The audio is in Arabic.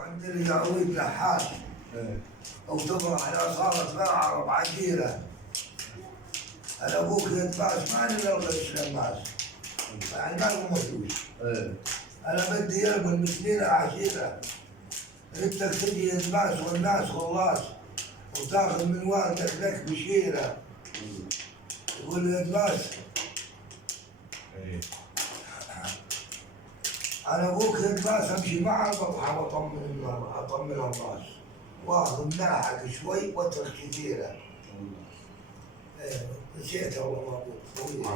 عندنا يعويد لحال او تفرح اذا صارت باع 4 كيلة. انا ابوك يتباس ما نلغي الناس يعني ما لهم فلوس. انا بدي يرمي المسكينة عشيرة انت تجي يتباس والناس خلاص وتاخذ من والدك لك بشيرة يقول لي يتباس. انا ابوك يتباس امشي معه بطحن اطمن الراس واخذ ناحك شوي واترك كثيره. نسيتها والله ابوك.